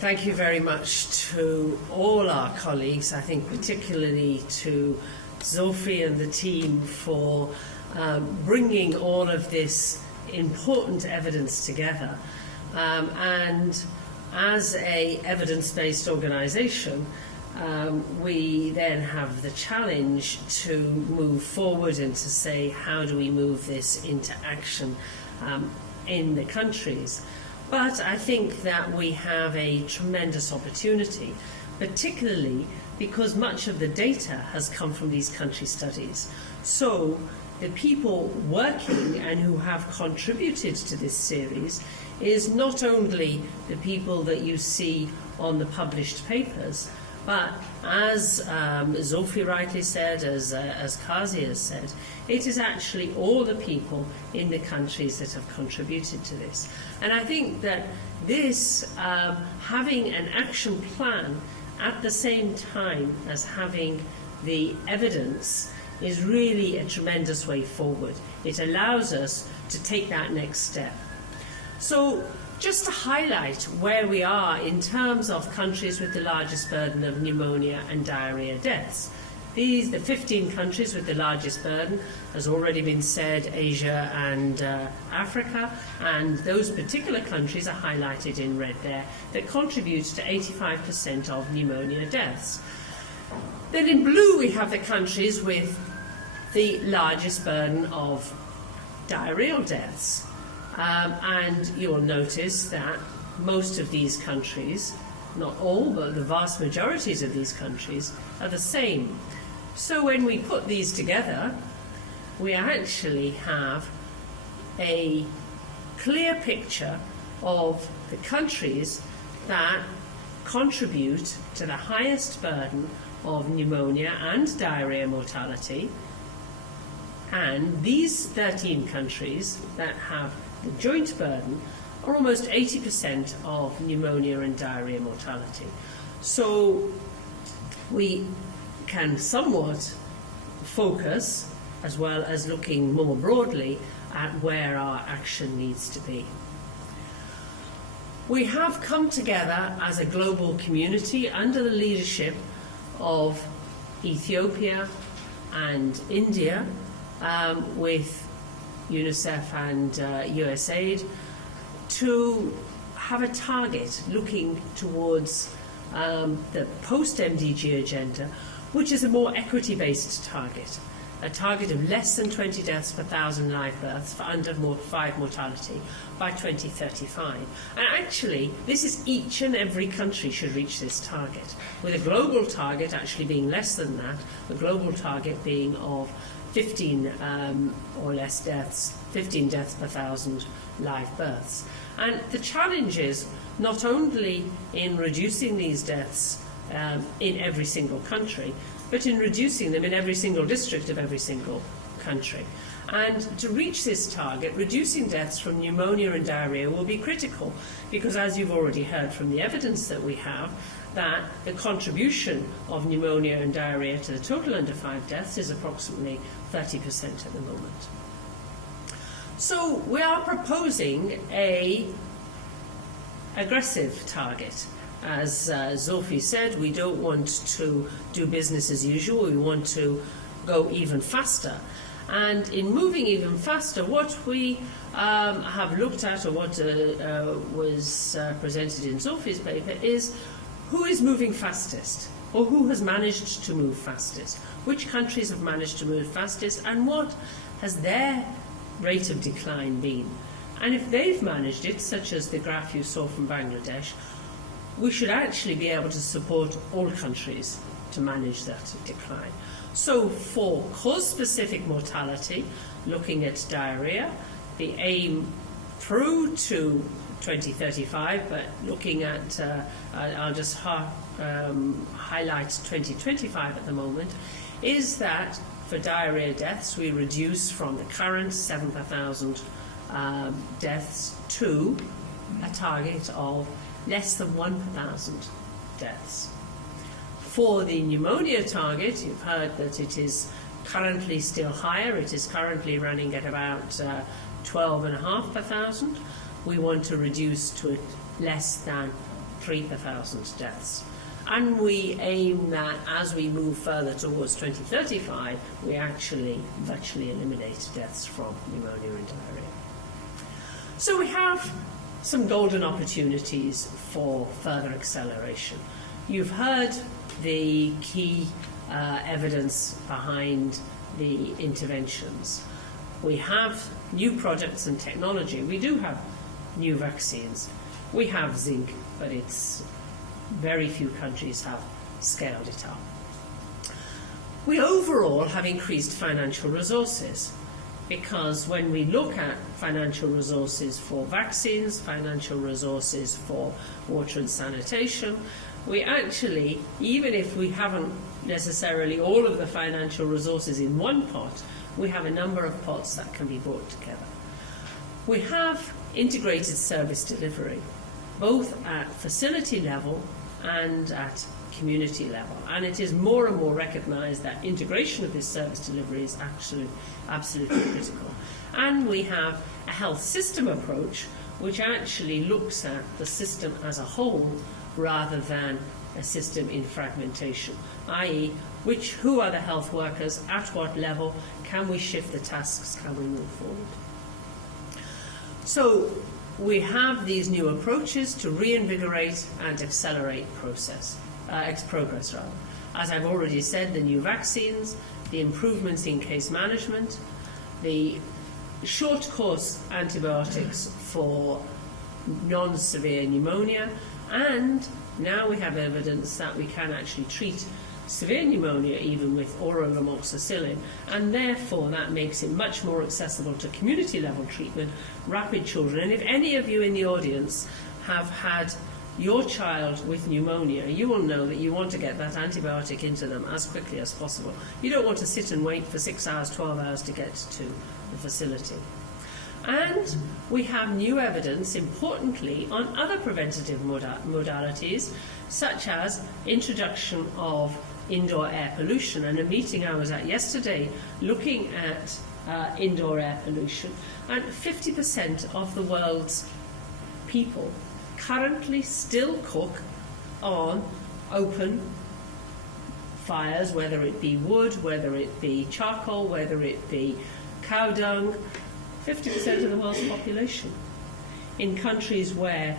Thank you very much to all our colleagues, I think particularly to Sophie and the team for bringing all of this important evidence together. And as an evidence-based organisation, we then have the challenge to move forward and to say, how do we move this into action in the countries? But I think that we have a tremendous opportunity, particularly because much of the data has come from these country studies. So the people working and who have contributed to this series is not only the people that you see on the published papers, but as Sophie rightly said, as Kazi has said, it is actually all the people in the countries that have contributed to this. And I think that this, having an action plan at the same time as having the evidence, is really a tremendous way forward. It allows us to take that next step. So, just to highlight where we are in terms of countries with the largest burden of pneumonia and diarrhea deaths. The 15 countries with the largest burden has already been said, Asia and Africa, and those particular countries are highlighted in red there, that contribute to 85% of pneumonia deaths. Then in blue we have the countries with the largest burden of diarrheal deaths. And you'll notice that most of these countries, not all, but the vast majorities of these countries, are the same. So when we put these together, we actually have a clear picture of the countries that contribute to the highest burden of pneumonia and diarrhea mortality. And these 13 countries that have the joint burden are almost 80% of pneumonia and diarrhea mortality. So we can somewhat focus, as well as looking more broadly, at where our action needs to be. We have come together as a global community under the leadership of Ethiopia and India, with UNICEF and USAID, to have a target looking towards the post-MDG agenda, which is a more equity-based target, a target of less than 20 deaths per 1,000 live births for under 5 mortality by 2035. And actually, this is each and every country should reach this target, with a global target actually being less than that, the global target being of 15 or less deaths, 15 deaths per 1,000 live births. And the challenge is not only in reducing these deaths in every single country, but in reducing them in every single district of every single country. And to reach this target, reducing deaths from pneumonia and diarrhea will be critical, because as you've already heard from the evidence that we have, that the contribution of pneumonia and diarrhea to the total under 5 deaths is approximately 30% at the moment. So we are proposing an aggressive target. As Sophie said, we don't want to do business as usual, we want to go even faster. And in moving even faster, what we have looked at, or what was presented in Sophie's paper, is who is moving fastest, or who has managed to move fastest, which countries have managed to move fastest, and what has their rate of decline been. And if they've managed it, such as the graph you saw from Bangladesh, we should actually be able to support all countries to manage that decline. So for cause-specific mortality, looking at diarrhea, the aim through to 2035, but looking at, I'll just highlight 2025 at the moment, is that for diarrhea deaths we reduce from the current 7 per 1,000 deaths to a target of less than 1 per 1,000 deaths. For the pneumonia target, you've heard that it is currently still higher. It is currently running at about 12.5 per 1,000. We want to reduce to less than 3 per 1,000 deaths. And we aim that as we move further towards 2035, we actually virtually eliminate deaths from pneumonia and diarrhoea. So we have some golden opportunities for further acceleration. You've heard the key evidence behind the interventions. We have new products and technology. We do have new vaccines. We have zinc, but it's very few countries have scaled it up. We overall have increased financial resources, because when we look at financial resources for vaccines, financial resources for water and sanitation, we actually, even if we haven't necessarily all of the financial resources in one pot, we have a number of pots that can be brought together. We have integrated service delivery, both at facility level and at community level, and it is more and more recognised that integration of this service delivery is actually absolutely critical. And we have a health system approach which actually looks at the system as a whole rather than a system in fragmentation, i.e. who are the health workers, at what level, can we shift the tasks, can we move forward. So we have these new approaches to reinvigorate and accelerate progress. As I've already said, the new vaccines, the improvements in case management, the short course antibiotics for non-severe pneumonia, and now we have evidence that we can actually treat severe pneumonia even with oral amoxicillin, and therefore that makes it much more accessible to community level treatment, rapid children. And if any of you in the audience have had your child with pneumonia, you will know that you want to get that antibiotic into them as quickly as possible. You don't want to sit and wait for 6 hours, 12 hours to get to the facility. And we have new evidence, importantly, on other preventative modalities, such as introduction of indoor air pollution. And a meeting I was at yesterday looking at indoor air pollution, and 50% of the world's people currently still cook on open fires, whether it be wood, whether it be charcoal, whether it be cow dung. 50% of the world's population. In countries where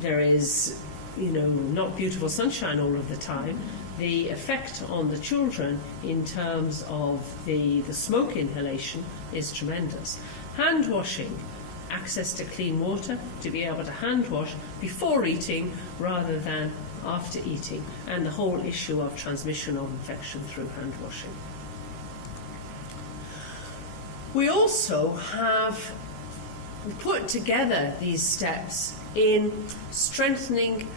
there is, not beautiful sunshine all of the time, the effect on the children in terms of the smoke inhalation is tremendous. Hand washing, access to clean water, to be able to hand wash before eating rather than after eating, and the whole issue of transmission of infection through hand washing. We also have put together these steps in strengthening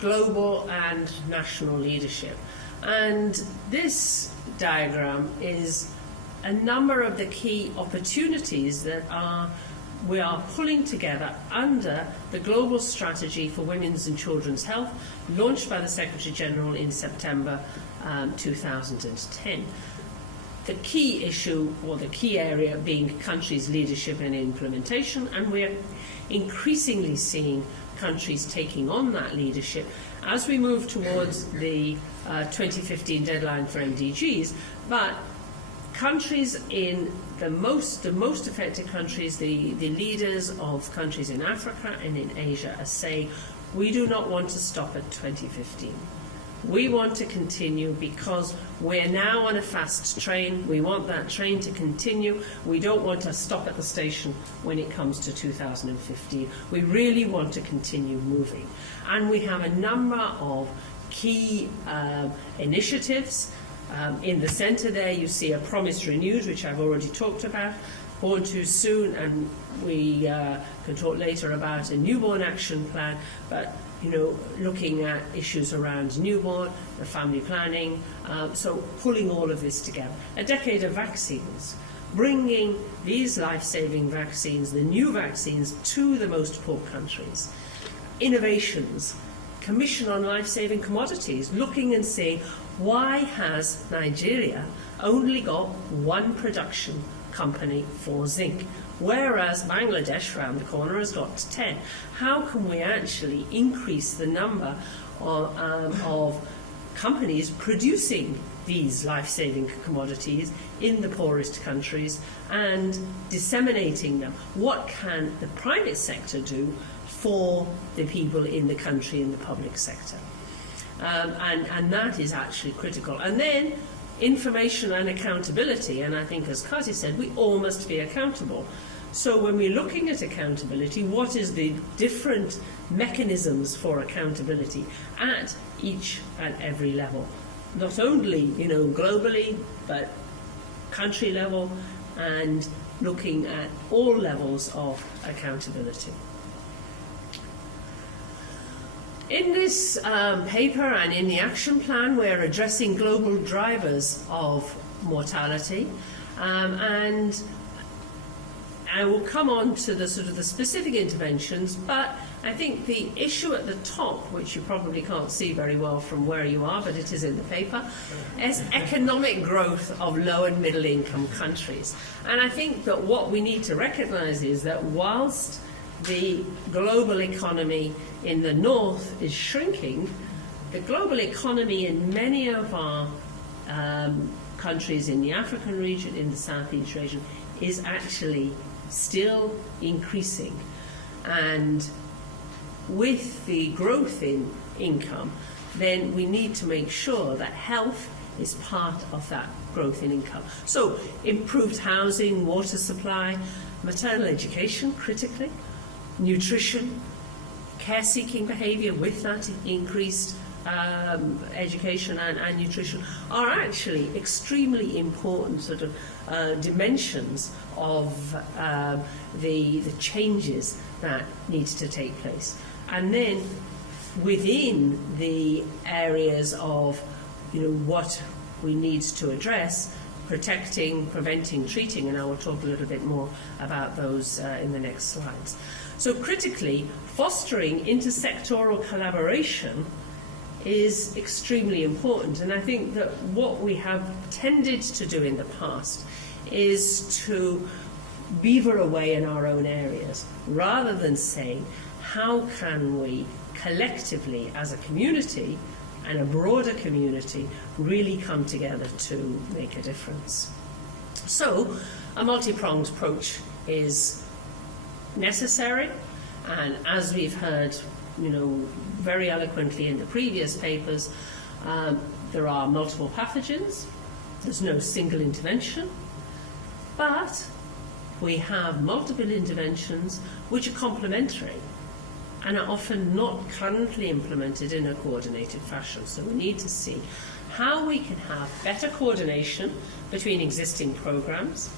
global and national leadership. And this diagram is a number of the key opportunities that we are pulling together under the Global Strategy for Women's and Children's Health, launched by the Secretary General in September 2010. The key issue, or the key area, being countries' leadership and implementation, and we're increasingly seeing countries taking on that leadership as we move towards the 2015 deadline for MDGs. But countries in the most affected countries, the leaders of countries in Africa and in Asia, are saying, we do not want to stop at 2015. We want to continue because we're now on a fast train. We want that train to continue. We don't want to stop at the station when it comes to 2015. We really want to continue moving. And we have a number of key initiatives. In the centre there you see a Promise Renewed, which I've already talked about, Born Too Soon, and we can talk later about a newborn action plan, but looking at issues around newborn, the family planning, so pulling all of this together. A decade of vaccines, bringing these life-saving vaccines, the new vaccines, to the most poor countries. Innovations, Commission on Life-Saving Commodities, looking and saying, why has Nigeria only got one production company for zinc? whereas Bangladesh, around the corner, has got to 10. How can we actually increase the number of companies producing these life-saving commodities in the poorest countries and disseminating them? What can the private sector do for the people in the country, in the public sector? And that is actually critical. And then information and accountability, and I think, as Kati said, we all must be accountable. So when we're looking at accountability, what is the different mechanisms for accountability at each and every level? Not only, globally, but country level, and looking at all levels of accountability. In this paper and in the action plan, we're addressing global drivers of mortality, and I will come on to the specific interventions, but I think the issue at the top, which you probably can't see very well from where you are, but it is in the paper, is economic growth of low and middle income countries. And I think that what we need to recognize is that whilst the global economy in the north is shrinking, the global economy in many of our countries in the African region, in the Southeast region, is actually still increasing. And with the growth in income, then we need to make sure that health is part of that growth in income. So improved housing, water supply, maternal education, critically, nutrition, care-seeking behaviour with that increased education and nutrition are actually extremely important dimensions of the changes that need to take place. And then within the areas of what we need to address, protecting, preventing, treating, and I will talk a little bit more about those in the next slides. So critically, fostering intersectoral collaboration is extremely important, and I think that what we have tended to do in the past is to beaver away in our own areas rather than saying, how can we collectively as a community and a broader community really come together to make a difference. So a multi-pronged approach is necessary, and as we've heard very eloquently in the previous papers, there are multiple pathogens, there's no single intervention, but we have multiple interventions which are complementary and are often not currently implemented in a coordinated fashion. So we need to see how we can have better coordination between existing programs,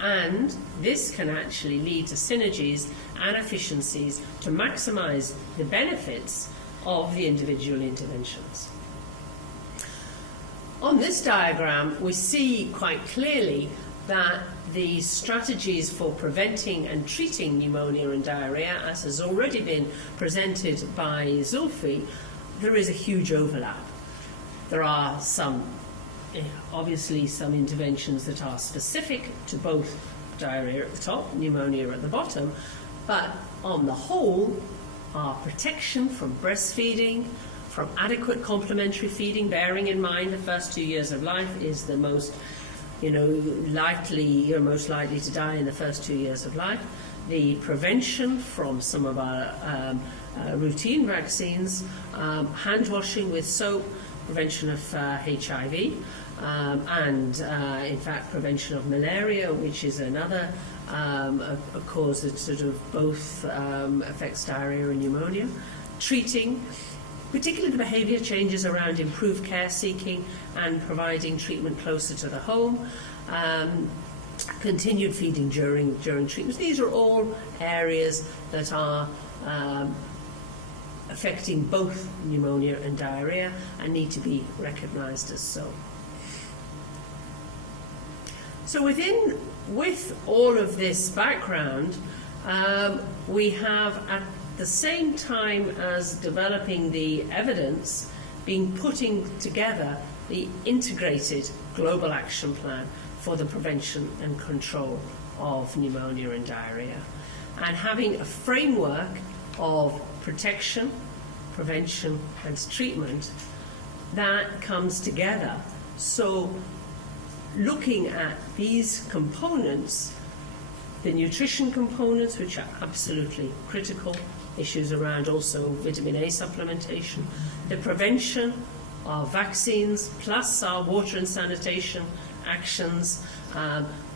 and this can actually lead to synergies and efficiencies to maximize the benefits of the individual interventions. On this diagram, we see quite clearly that the strategies for preventing and treating pneumonia and diarrhoea, as has already been presented by Zulfi, there is a huge overlap. There are obviously some interventions that are specific to both diarrhoea at the top, pneumonia at the bottom, but on the whole, our protection from breastfeeding, from adequate complementary feeding, bearing in mind the first 2 years of life is the most you're most likely to die in the first 2 years of life. The prevention from some of our routine vaccines, hand washing with soap, prevention of HIV, and in fact prevention of malaria, which is another a cause that both affects diarrhoea and pneumonia. Treating, particularly the behaviour changes around improved care seeking and providing treatment closer to the home, continued feeding during treatments. These are all areas that are affecting both pneumonia and diarrhoea and need to be recognised as so. So with all of this background, we have at the same time as developing the evidence, been putting together the integrated global action plan for the prevention and control of pneumonia and diarrhoea, and having a framework of protection, prevention and treatment that comes together. So looking at these components, the nutrition components, which are absolutely critical, issues around also vitamin A supplementation, the prevention of vaccines, plus our water and sanitation actions,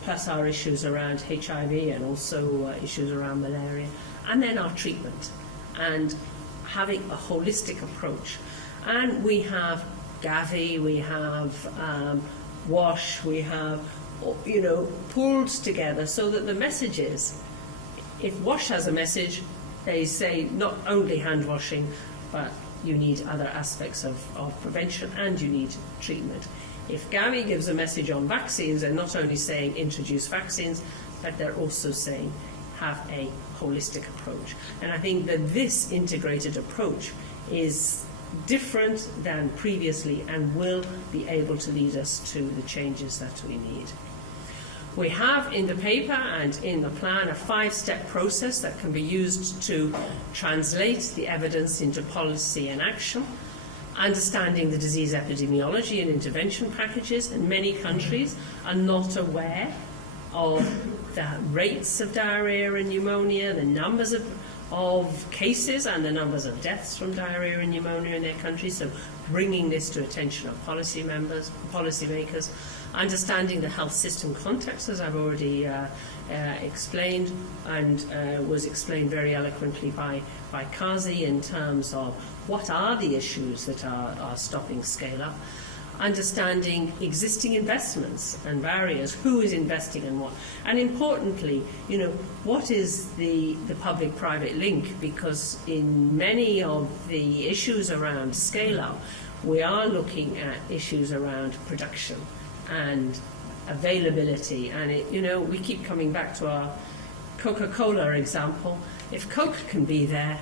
plus our issues around HIV and also issues around malaria, and then our treatment, and having a holistic approach. And we have Gavi, we have WASH, we have, pulled together so that the message is, if WASH has a message, they say not only hand washing, but you need other aspects of prevention and you need treatment. If Gavi gives a message on vaccines, they're not only saying introduce vaccines, but they're also saying have a holistic approach. And I think that this integrated approach is different than previously and will be able to lead us to the changes that we need. We have in the paper and in the plan a 5-step process that can be used to translate the evidence into policy and action, understanding the disease epidemiology and intervention packages. And many countries are not aware of the rates of diarrhoea and pneumonia, the numbers of cases and the numbers of deaths from diarrhoea and pneumonia in their countries. So bringing this to attention of policymakers, understanding the health system context, as I've already explained, and was explained very eloquently by Kazi in terms of what are the issues that are stopping scale-up, understanding existing investments and barriers, who is investing in what, and importantly, what is the public-private link, because in many of the issues around scale-up, we are looking at issues around production and availability, and we keep coming back to our Coca-Cola example. If Coke can be there,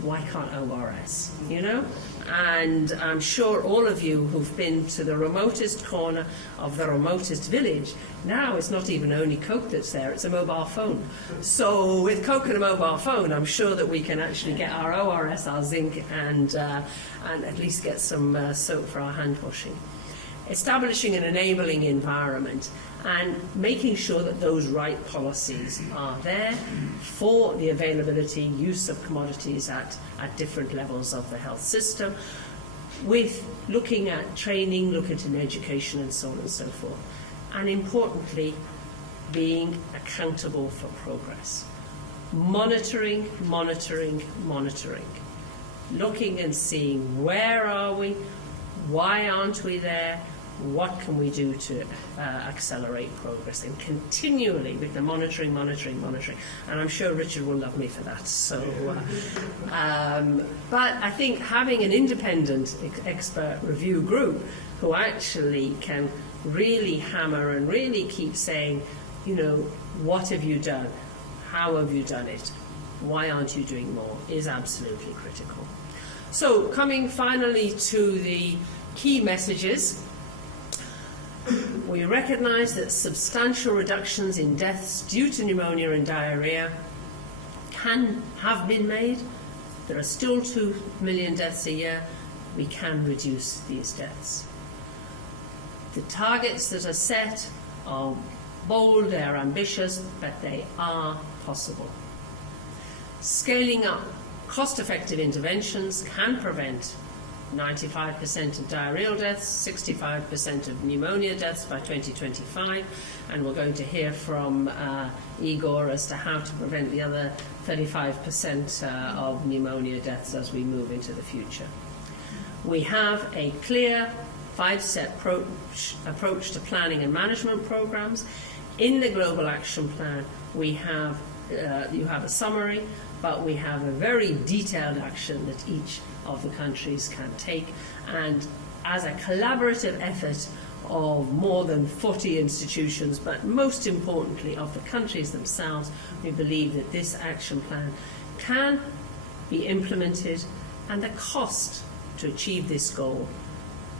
why can't ORS, And I'm sure all of you who've been to the remotest corner of the remotest village, now it's not even only Coke that's there, it's a mobile phone. So with Coke and a mobile phone, I'm sure that we can actually get our ORS, our zinc, and at least get some soap for our hand washing. Establishing an enabling environment and making sure that those right policies are there for the availability, use of commodities at different levels of the health system, with looking at training, looking at education and so on and so forth. And importantly, being accountable for progress. Monitoring, monitoring, monitoring. Looking and seeing where are we, why aren't we there, what can we do to accelerate progress, and continually with the monitoring. And I'm sure Richard will love me for that. So, but I think having an independent expert review group who actually can really hammer and really keep saying, what have you done? How have you done it? Why aren't you doing more? Is absolutely critical. So coming finally to the key messages, we recognise that substantial reductions in deaths due to pneumonia and diarrhoea have been made. There are still 2 million deaths a year. We can reduce these deaths. The targets that are set are bold, they are ambitious, but they are possible. Scaling up cost-effective interventions can prevent 95% of diarrheal deaths, 65% of pneumonia deaths by 2025, and we're going to hear from Igor as to how to prevent the other 35% of pneumonia deaths as we move into the future. We have a clear 5-step approach to planning and management programs. In the Global Action Plan, we have you have a summary, but we have a very detailed action that each of the countries can take, and as a collaborative effort of more than 40 institutions, but most importantly of the countries themselves, we believe that this action plan can be implemented, and the cost to achieve this goal,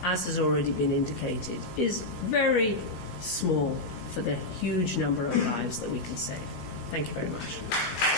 as has already been indicated, is very small for the huge number of lives that we can save. Thank you very much.